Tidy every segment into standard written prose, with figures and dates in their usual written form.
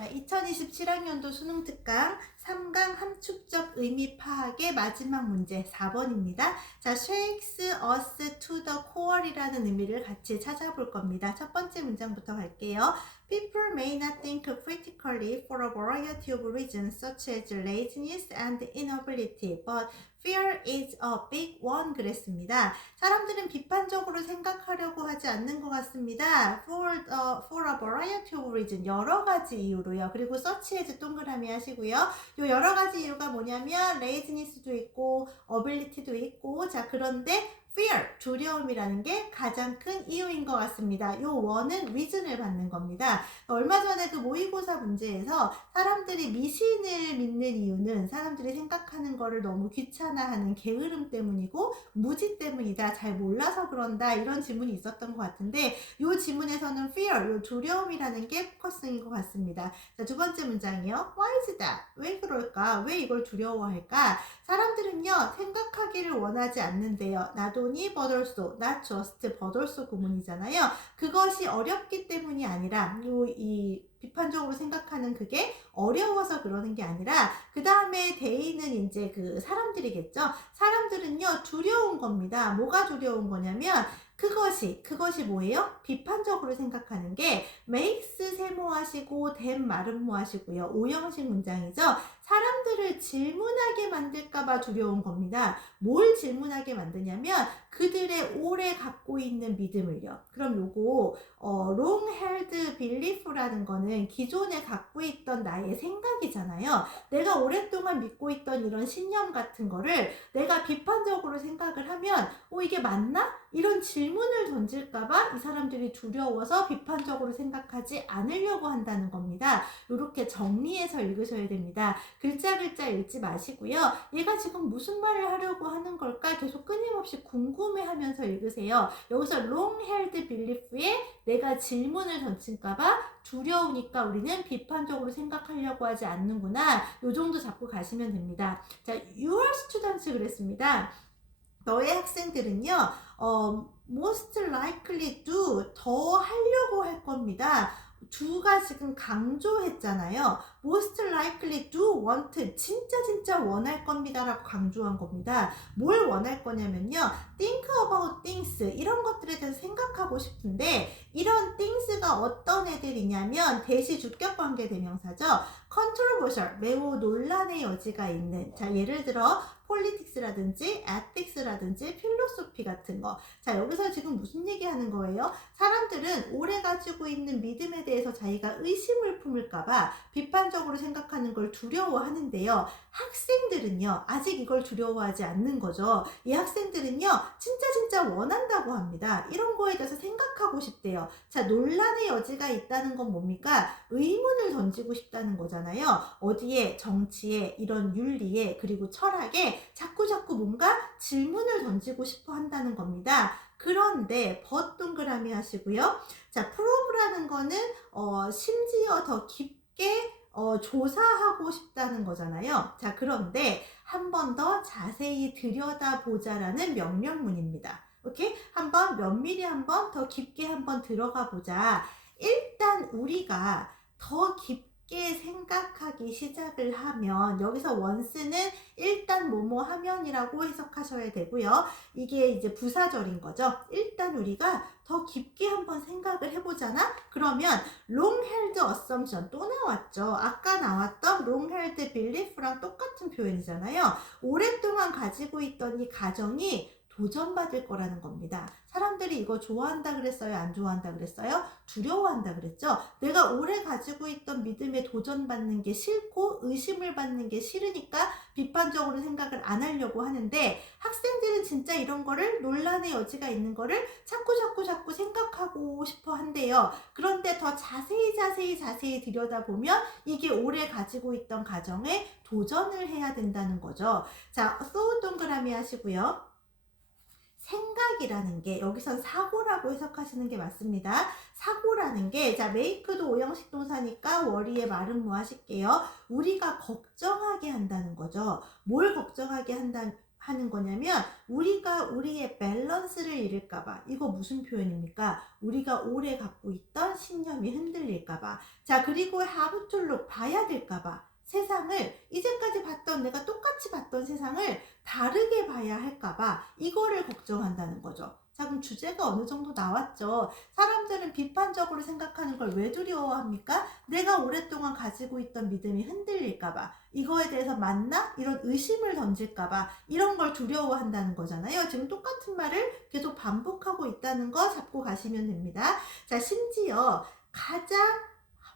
자, 2027학년도 수능 특강 3강 함축적 의미 파악의 마지막 문제 4번입니다. 자, shakes us to the core이라는 의미를 같이 찾아볼 겁니다. 첫 번째 문장부터 갈게요. People may not think critically for a variety of reasons such as laziness and inability, but fear is a big one 그랬습니다. 사람들은 비판적으로 생각하려고 하지 않는 것 같습니다. For a variety of reasons, 여러 가지 이유로요. 그리고 such as 동그라미 하시고요. 요 여러 가지 이유가 뭐냐면 laziness도 있고 ability도 있고, 자 그런데 fear, 두려움이라는 게 가장 큰 이유인 것 같습니다. 요 원은 reason을 받는 겁니다. 얼마 전에 그 모의고사 문제에서 사람들이 미신을 믿는 이유는 사람들이 생각하는 거를 너무 귀찮아하는 게으름 때문이고 무지 때문이다, 잘 몰라서 그런다, 이런 질문이 있었던 것 같은데 요 지문에서는 fear, 요 두려움이라는 게 포커스인 것 같습니다. 자, 두 번째 문장이요. Why is that? 왜 그럴까? 왜 이걸 두려워할까? 사람들은요 생각하기를 원하지 않는데요. not only but also, not just but also 구문이잖아요. 그것이 어렵기 때문이 아니라 이 비판적으로 생각하는 그게 어려워서 그러는 게 아니라 그 다음에 대의는 이제 그 사람들이겠죠. 사람들은요 두려운 겁니다. 뭐가 두려운 거냐면 그것이 뭐예요? 비판적으로 생각하는 게 makes 세모하시고 them 말음모 하시고요. 오형식 문장이죠. 사람들을 질문하게 만들까봐 두려운 겁니다. 뭘 질문하게 만드냐면 그들의 오래 갖고 있는 믿음을요. 그럼 요거 long-held belief라는 거는 기존에 갖고 있던 나의 생각이잖아요. 내가 오랫동안 믿고 있던 이런 신념 같은 거를 내가 비판적으로 생각을 하면 이게 맞나? 이런 질문을 던질까봐 이 사람들이 두려워서 비판적으로 생각하지 않으려고 한다는 겁니다. 이렇게 정리해서 읽으셔야 됩니다. 글자 읽지 마시고요. 얘가 지금 무슨 말을 하려고 하는 걸까? 계속 끊임없이 궁금해하면서 읽으세요. 여기서 long-held belief에 내가 질문을 던질까봐 두려우니까 우리는 비판적으로 생각하려고 하지 않는구나. 요 정도 잡고 가시면 됩니다. 자, your students 그랬습니다. 너의 학생들은요, most likely do, 더 하려고 할 겁니다. do가 지금 강조했잖아요. most likely do want, 진짜 원할 겁니다 라고 강조한 겁니다. 뭘 원할 거냐면요, think about things, 이런 것들에 대해서 생각하고 싶은데 이런 things가 어떤 애들이냐면 대시 주격관계 대명사죠. controversial, 매우 논란의 여지가 있는, 자 예를 들어 폴리틱스라든지 ethics라든지 필로소피 같은 거. 자 여기서 지금 무슨 얘기하는 거예요? 사람들은 오래 가지고 있는 믿음에 대해서 자기가 의심을 품을까봐 비판적으로 생각하는 걸 두려워하는데요. 학생들은요 아직 이걸 두려워하지 않는 거죠. 이 학생들은요 진짜 원한다고 합니다. 이런 거에 대해서 생각하고 싶대요. 자 논란의 여지가 있다는 건 뭡니까? 의문을 던지고 싶다는 거잖아요. 어디에? 정치에, 이런 윤리에, 그리고 철학에 자꾸 뭔가 질문을 던지고 싶어 한다는 겁니다. 그런데 but 동그라미 하시고요. 자, probe라는 거는 심지어 더 깊게 조사하고 싶다는 거잖아요. 자, 그런데 한 번 더 자세히 들여다보자라는 명령문입니다. 오케이? 한번 면밀히 한번 더 깊게 한번 들어가 보자. 일단 우리가 더 깊게 생각하기 시작을 하면, 여기서 once는 일단 뭐뭐 하면이라고 해석하셔야 되고요. 이게 이제 부사절인 거죠. 일단 우리가 더 깊게 한번 생각을 해보잖아? 그러면 long-held assumption 또 나왔죠. 아까 나왔던 long-held belief랑 똑같은 표현이잖아요. 오랫동안 가지고 있던 이 가정이 도전받을 거라는 겁니다. 사람들이 이거 좋아한다 그랬어요? 안 좋아한다 그랬어요? 두려워한다 그랬죠? 내가 오래 가지고 있던 믿음에 도전받는 게 싫고 의심을 받는 게 싫으니까 비판적으로 생각을 안 하려고 하는데, 학생들은 진짜 이런 거를, 논란의 여지가 있는 거를 자꾸 생각하고 싶어 한대요. 그런데 더 자세히 들여다보면 이게 오래 가지고 있던 가정에 도전을 해야 된다는 거죠. 자, so 동그라미 하시고요. 생각이라는 게 여기선 사고라고 해석하시는 게 맞습니다. 사고라는 게, 자 make도 오형식 동사니까 worry의 말은 뭐 하실게요? 우리가 걱정하게 한다는 거죠. 뭘 걱정하게 하는 거냐면 우리가 우리의 밸런스를 잃을까봐. 이거 무슨 표현입니까? 우리가 오래 갖고 있던 신념이 흔들릴까봐. 자, 그리고 have to look, 봐야 될까봐. 세상을 이제까지 봤던, 내가 똑같이 봤던 세상을 다르게 봐야 할까봐 이거를 걱정한다는 거죠. 자, 그럼 주제가 어느 정도 나왔죠. 사람들은 비판적으로 생각하는 걸 왜 두려워합니까? 내가 오랫동안 가지고 있던 믿음이 흔들릴까봐, 이거에 대해서 맞나? 이런 의심을 던질까봐 이런 걸 두려워한다는 거잖아요. 지금 똑같은 말을 계속 반복하고 있다는 거 잡고 가시면 됩니다. 자, 심지어 가장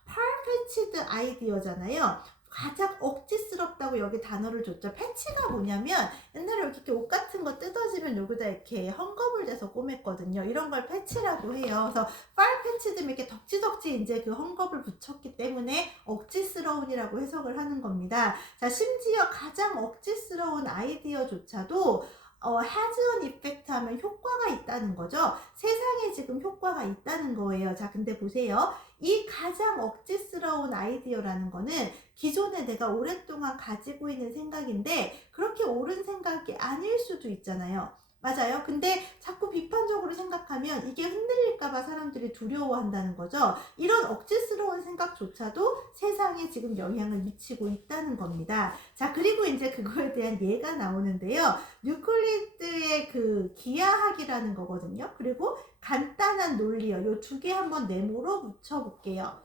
far-fetched 아이디어잖아요. 가장 억지스럽다고 여기 단어를 줬죠. 패치가 뭐냐면 옛날에 이렇게 옷 같은 거 뜯어지면 여기다 이렇게 헝겊을 대서 꼬맸거든요. 이런 걸 패치라고 해요. 그래서 far 패치드면 이렇게 덕지덕지 이제 그 헝겊을 붙였기 때문에 억지스러운이라고 해석을 하는 겁니다. 자, 심지어 가장 억지스러운 아이디어조차도 has an effect 하면 효과가 있다는 거죠. 세상에 지금 효과가 있다는 거예요. 자, 근데 보세요. 이 가장 억지스러운 아이디어라는 거는 기존에 내가 오랫동안 가지고 있는 생각인데 그렇게 옳은 생각이 아닐 수도 있잖아요. 맞아요. 근데 자꾸 비판적으로 생각하면 이게 흔들릴까봐 사람들이 두려워한다는 거죠. 이런 억지스러운 생각조차도 세상에 지금 영향을 미치고 있다는 겁니다. 자, 그리고 이제 그거에 대한 예가 나오는데요. 유클리드의 그 기하학이라는 거거든요. 그리고 간단한 논리요. 요 두 개 한번 네모로 붙여볼게요.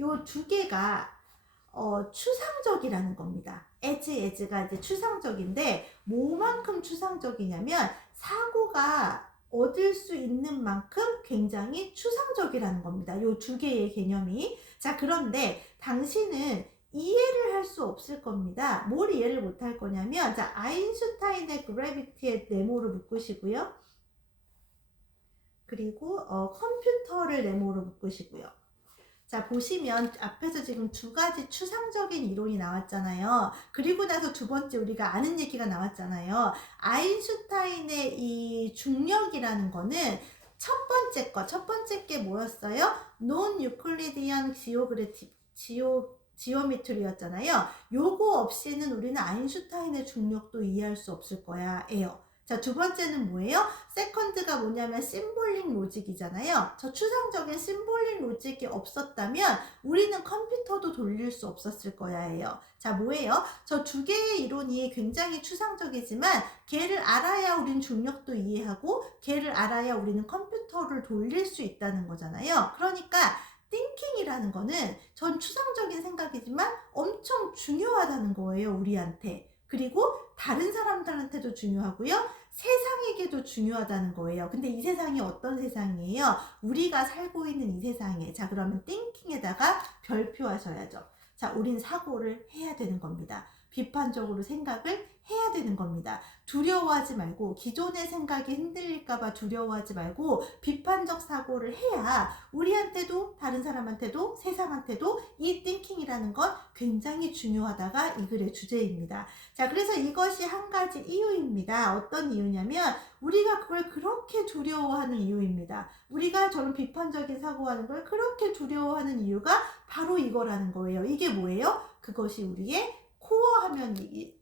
요 두 개가 추상적이라는 겁니다. 에즈가 이제 추상적인데 뭐만큼 추상적이냐면 사고가 얻을 수 있는 만큼 굉장히 추상적이라는 겁니다. 요 두 개의 개념이. 자, 그런데 당신은 이해를 할 수 없을 겁니다. 뭘 이해를 못 할 거냐면, 자, 아인슈타인의 그래비티에 네모로 묶으시고요. 그리고 컴퓨터를 네모로 묶으시고요. 자, 보시면 앞에서 지금 두 가지 추상적인 이론이 나왔잖아요. 그리고 나서 두 번째 우리가 아는 얘기가 나왔잖아요. 아인슈타인의 이 중력이라는 거는 첫 번째 게 뭐였어요? Non-Euclidean 지오메트리였잖아요. 요거 없이는 우리는 아인슈타인의 중력도 이해할 수 없을 거야 예요. 자, 두 번째는 뭐예요? 세컨드가 뭐냐면 심볼릭 로직이잖아요. 저 추상적인 심볼릭 로직이 없었다면 우리는 컴퓨터도 돌릴 수 없었을 거야예요. 자, 뭐예요? 저 두 개의 이론이 굉장히 추상적이지만 걔를 알아야 우린 중력도 이해하고 걔를 알아야 우리는 컴퓨터를 돌릴 수 있다는 거잖아요. 그러니까 thinking이라는 거는 전 추상적인 생각이지만 엄청 중요하다는 거예요, 우리한테. 그리고 다른 사람들한테도 중요하고요. 세상에게도 중요하다는 거예요. 근데 이 세상이 어떤 세상이에요? 우리가 살고 있는 이 세상에. 자, 그러면 thinking에다가 별표 하셔야죠. 자, 우린 사고를 해야 되는 겁니다. 비판적으로 생각을 해야 되는 겁니다. 두려워하지 말고, 기존의 생각이 흔들릴까봐 두려워하지 말고 비판적 사고를 해야 우리한테도 다른 사람한테도 세상한테도 이 thinking이라는 건 굉장히 중요하다가 이 글의 주제입니다. 자, 그래서 이것이 한 가지 이유입니다. 어떤 이유냐면 우리가 그걸 그렇게 두려워하는 이유입니다. 우리가 저런 비판적인 사고하는 걸 그렇게 두려워하는 이유가 바로 이거라는 거예요. 이게 뭐예요? 그것이 우리의 코어 하면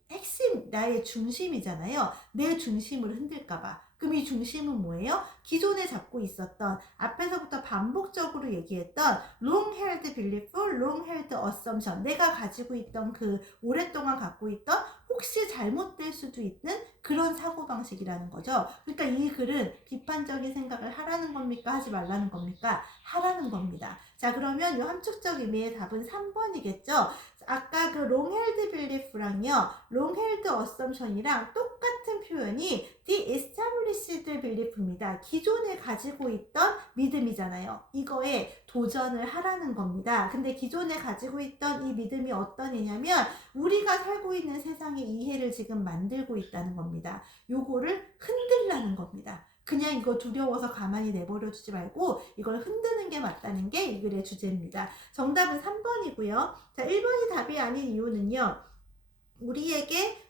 핵심, 나의 중심이잖아요. 내 중심을 흔들까봐. 그럼 이 중심은 뭐예요? 기존에 잡고 있었던, 앞에서부터 반복적으로 얘기했던 long-held belief, long-held assumption, 내가 가지고 있던 그 오랫동안 갖고 있던 혹시 잘못될 수도 있는 그런 사고방식이라는 거죠. 그러니까 이 글은 비판적인 생각을 하라는 겁니까? 하지 말라는 겁니까? 하라는 겁니다. 자, 그러면 이 함축적 의미의 답은 3번이겠죠? 아까 그 long-held belief랑요, long-held assumption이랑 똑같은 표현이 the established belief입니다. 기존에 가지고 있던 믿음이잖아요. 이거에 도전을 하라는 겁니다. 근데 기존에 가지고 있던 이 믿음이 어떤 애냐면 우리가 살고 있는 세상의 이해를 지금 만들고 있다는 겁니다. 요거를 흔들라는 겁니다. 그냥 이거 두려워서 가만히 내버려 두지 말고 이걸 흔드는 게 맞다는 게 이 글의 주제입니다. 정답은 3번이고요. 자, 1번이 답이 아닌 이유는요. 우리에게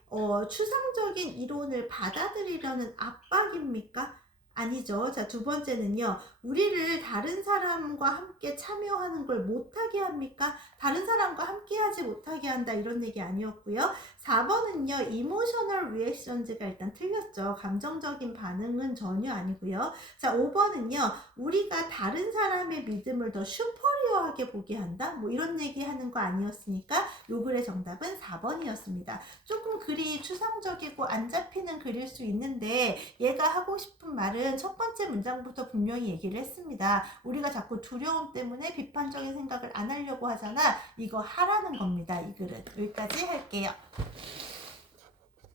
추상적인 이론을 받아들이려는 압박입니까? 아니죠. 자, 두 번째는요. 우리를 다른 사람과 함께 참여하는 걸 못하게 합니까? 다른 사람과 함께 하지 못하게 한다 이런 얘기 아니었고요. 4번은요. emotional reactions가 일단 틀렸죠. 감정적인 반응은 전혀 아니고요. 자, 5번은요. 우리가 다른 사람의 믿음을 더 슈퍼리어하게 보게 한다. 뭐 이런 얘기하는 거 아니었으니까 요 글의 정답은 4번이었습니다. 조금 글이 추상적이고 안 잡히는 글일 수 있는데 얘가 하고 싶은 말은 첫 번째 문장부터 분명히 얘기를 했습니다. 우리가 자꾸 두려움 때문에 비판적인 생각을 안 하려고 하잖아. 이거 하라는 겁니다. 이 글은. 여기까지 할게요.